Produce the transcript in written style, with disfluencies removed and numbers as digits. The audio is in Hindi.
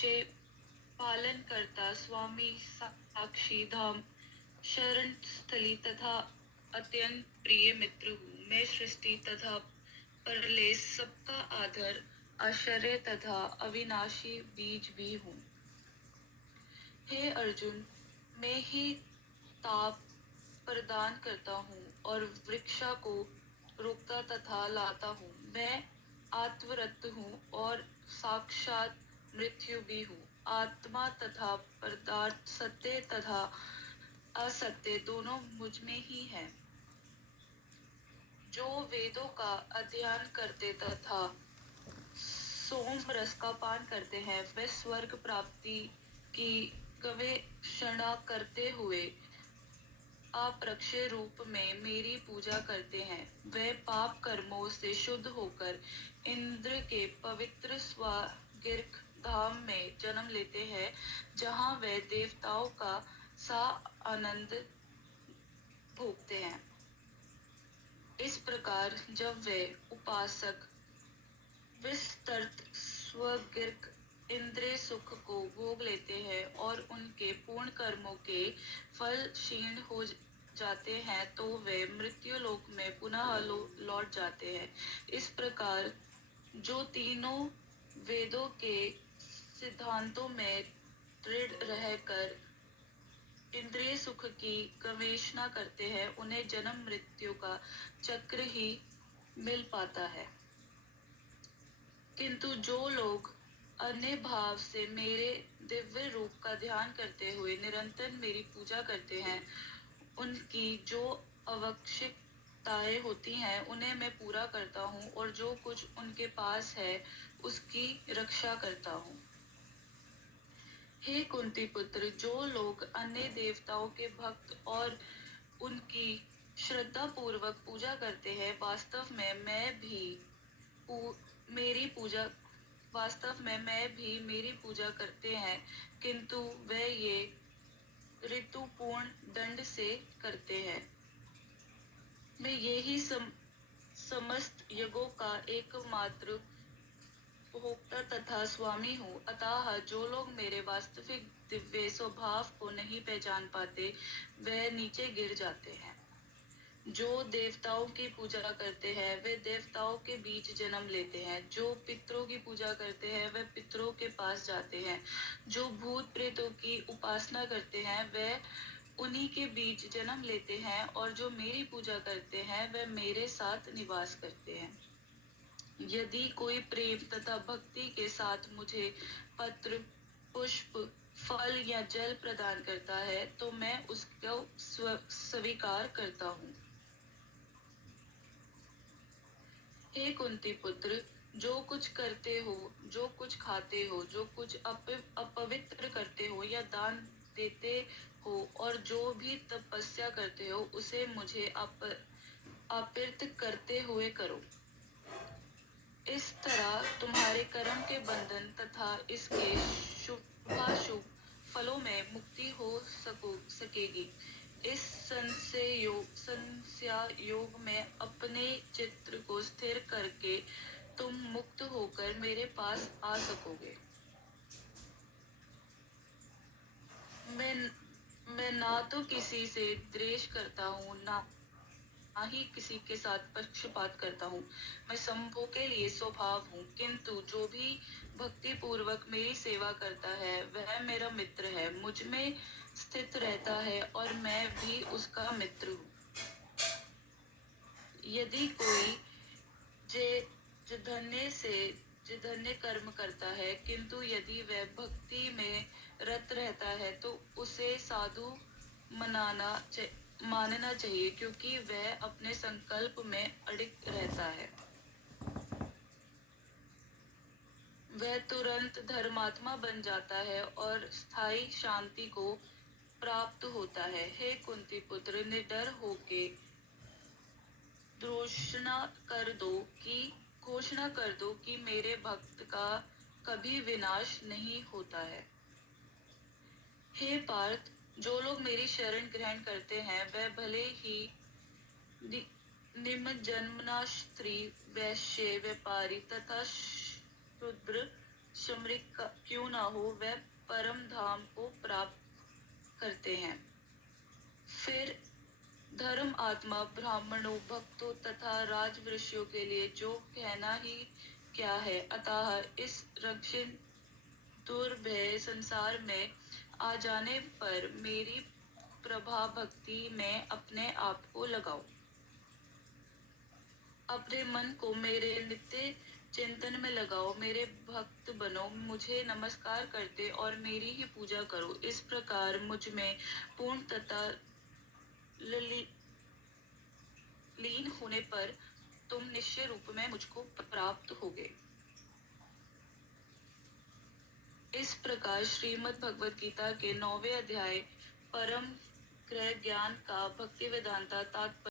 सच्चे पालन करता स्वामी साक्षी धाम शरण स्थली तथा अत्यंत प्रिय मित्र हूँ। मैं सृष्टि तथा परलेस सबका आधार आश्चर्य तथा अविनाशी बीज भी हूँ। हे अर्जुन, मैं ही ताप प्रदान करता हूँ और वृक्षा को रोकता तथा लाता हूँ। मैं आत्मरत हूँ और साक्षात मृत्यु भी हूँ। आत्मा तथा पदार्थ सत्य तथा असत्य दोनों मुझ में ही है। जो वेदों का अध्ययन करते तथा सोम रस का पान करते हैं, वे स्वर्ग प्राप्ति की गवेषणा करते हुए अपरक्षय रूप में मेरी पूजा करते हैं। वे पाप कर्मों से शुद्ध होकर इंद्र के पवित्र स्वर्ग धाम में जन्म लेते हैं, जहाँ वे देवताओं का सा आनंद भोगते हैं। इस प्रकार जब वे उपासक विस्तृत स्वर्ग इंद्रिय सुख को भोग लेते हैं और उनके पूर्ण कर्मों के फल क्षीण हो जाते हैं, तो वे मृत्यु लोक में पुनः लौट जाते हैं। इस प्रकार जो तीनों वेदों के सिद्धांतों में दृढ़ रहकर इंद्रिय सुख की गवेषणा करते हैं, उन्हें जन्म मृत्यु का चक्र ही मिल पाता है। किंतु जो लोग अन्य भाव से मेरे दिव्य रूप का ध्यान करते हुए निरंतर मेरी पूजा करते हैं, उनकी जो आवश्यकताएं होती हैं उन्हें मैं पूरा करता हूँ और जो कुछ उनके पास है उसकी रक्षा करता हूँ। हे कुंती पुत्र, जो लोग अन्य देवताओं के भक्त और उनकी श्रद्धा पूर्वक पूजा करते हैं, वास्तव में मैं भी मेरी पूजा करते हैं, किंतु वे ये ऋतुपूर्ण दंड से करते हैं। मैं यही समस्त यज्ञों का एकमात्र भोक्ता तथा स्वामी हूँ। अतः जो लोग मेरे वास्तविक दिव्य स्वभाव को नहीं पहचान पाते, वे नीचे गिर जाते हैं। जो देवताओं की पूजा करते हैं, वे देवताओं के बीच जन्म लेते हैं। जो पितरों की पूजा करते हैं, वे पितरों के पास जाते हैं। जो भूत प्रेतों की उपासना करते हैं, वे उन्हीं के बीच जन्म लेते हैं, और जो मेरी पूजा करते हैं, वे मेरे साथ निवास करते हैं। यदि कोई प्रेम तथा भक्ति के साथ मुझे पत्र, पुष्प, फल या जल प्रदान करता है, तो मैं उसको स्वीकार करता हूँ। हे कुंती पुत्र, जो कुछ करते हो, जो कुछ खाते हो, जो कुछ अपवित्र करते हो या दान देते हो, और जो भी तपस्या करते हो, उसे मुझे अर्पित करते हुए करो। इस तरह तुम्हारे कर्म के बंधन तथा इसके शुभाशुभ फलों में मुक्ति हो सकेगी। इस संशय योग में अपने चित्त को स्थिर करके तुम मुक्त होकर मेरे पास आ सकोगे। मैं ना तो किसी से द्वेष करता हूँ, ना ही किसी के साथ पक्षपात करता हूँ। मैं शंभु के लिए स्वभाव हूँ, किंतु जो भी भक्ति पूर्वक मेरी सेवा करता है, वह मेरा मित्र है, मुझ में स्थित रहता है और मैं भी उसका मित्र हूँ। यदि कोई जिधन्य कर्म करता है, किंतु यदि वह भक्ति में रत रहता है, तो उसे साधु मानना चाहिए, क्योंकि वह अपने संकल्प में अडिग रहता है। वह तुरंत धर्मात्मा बन जाता है और स्थायी शांति को प्राप्त होता है। हे कुंती पुत्र, निडर होके घोषणा कर दो कि मेरे भक्त का कभी विनाश नहीं होता है। हे पार्थ, जो लोग मेरी शरण ग्रहण करते हैं, वह भले ही निम्न जन्मना स्त्री, वैश्य, व्यापारी तथा शूद्र शमरिक क्यों ना हो, वह परम धाम को प्राप्त करते हैं। फिर धर्म आत्मा ब्राह्मणों, भक्तों तथा राजवंशियों के लिए जो कहना ही क्या है। अतः इस रक्षित दुर्भय संसार में आ जाने पर मेरी प्रभा भक्ति में अपने आप को लगाओ। अपने मन को मेरे नित्य चिंतन में लगाओ, मेरे भक्त बनो, मुझे नमस्कार करते और मेरी ही पूजा करो। इस प्रकार मुझ में पूर्ण तथा लीन होने पर तुम निश्चय रूप में मुझको प्राप्त होगे। इस प्रकार श्रीमद् भगवद गीता के 9वें अध्याय परम गृह ज्ञान का भक्ति वेदांता तात्पर्य